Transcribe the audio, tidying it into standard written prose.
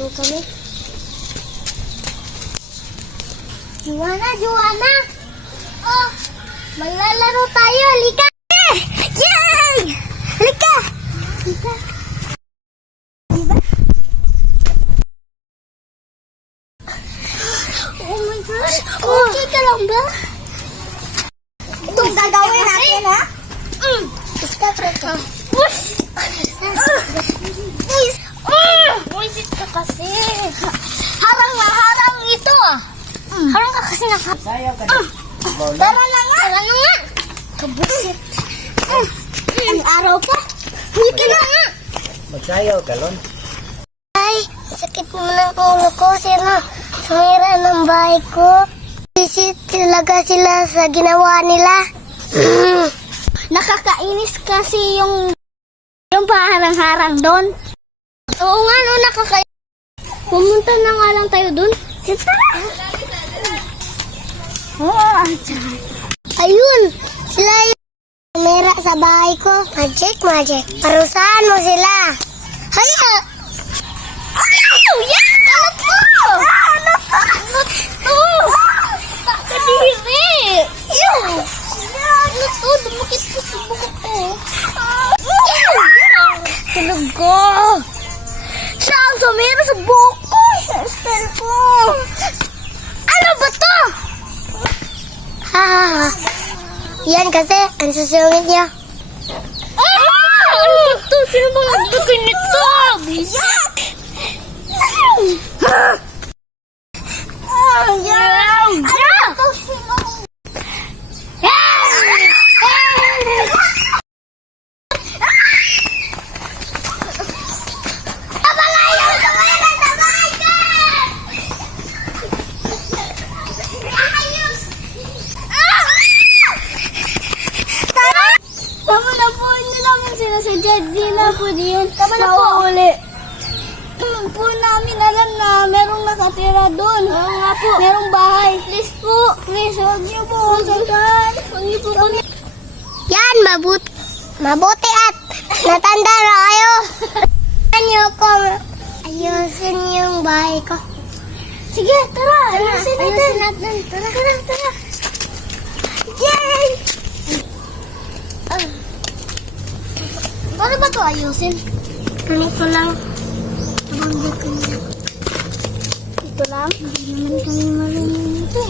Maglalaro kami. Juana! Oh! Maglalaro tayo! Halika! Yay! Halika! Halika! Diba? Oh my gosh! Okay ka lang ba? Itong gagawin natin, ha? Stop right now. Push! Buisit ka kasi. Harang na harang ito, ah. Harang ka kasi Sayaw ka Tara na nga! Tara na nga! Kabusit. Ang araw pa. Halika na nga! Magsayaw ka, Lon. Ay, sakit mo ng ulo ko. Sumira ng bahay ko. Visit talaga sila sa ginawa nila. Nakakainis kasi yung paharang-harang doon. Oo nga, no, nakakainis. Pumunta na nga lang tayo doon. Sita! Ayun! Sila yung kamera sa bahay ko. Magic. Parusahan mo sila. Haya! Ayaw! Yan! Ano to? Ano to? Kadiri! Ew! Ano to? Dumakit ko sa buhok ko. Tulog ko. Siya ang sumira sa buhok ko. Sa style ko. Ano ba to? Yan kasi, ang susungit niya. Ano ba to? Sino bang naglagay nito? Yak! Tama na po, hindi namin sinasadya. Di na po yun. Tama na po. Po namin alam na merong nakatira doon. Oo nga po. Merong bahay. Please po. Please, huwag niyo po. Huwag niyo po kami. Yan, mabuti at natanda na kayo. Niyo po ayusin yung bahay ko. Sige, tara. Ayusin natin. Tara. Yay! Paano ba ito ayusin? Ganito lang. Ito lang? Hindi naman kami marunong ito.